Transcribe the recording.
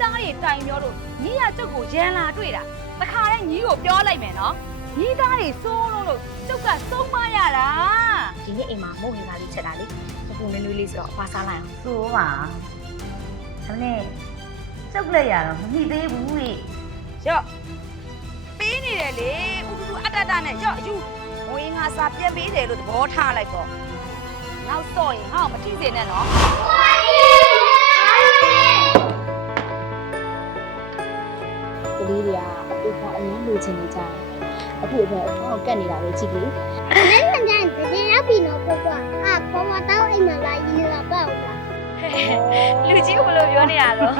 သားတွေတိုင်ပြောလို့ညီရကျုပ်ကိုရန်လာတွေ့တာတခါတည်းညီကိုပြောလိုက်မယ်နော်ညီသားတွေစိုးလို့ကျုပ်ကဆုံးမရတာဒီနေ့အိမ်မှာမုတ်ဟင်သားလေးချက်တာလေပူနွေးနွေးလေးဆိုတော့အဖွာစားလိုက်အောင် ဆိုပါဒါနဲ့ကျုပ်လက်ရတော့မမိသေးဘူးလေ ရော့ပေးနေတယ်လေဥတူတူအတတနဲ့ရော့အယူငွေငါစာပြန်ပေးတယ်လို့သဘောထားလိုက်ပေါ့နောက်စော့ရင်ဟောမထိစေနဲ့နော် ကလေးတွေကအတူကအရင်လိုချင်နေကြတယ်အခုတော့အဖေကတ်နေတာပဲကြည့်လေ အဲ့ဒါကြရင်တကယ်ရောက်ပြီနော်ပေါ့ပေါ့အာပေါ်မတော့အိမ်မှာလာရင်းလာပေါ့လား လူကြီးကိုဘယ်လိုပြောနေရတော့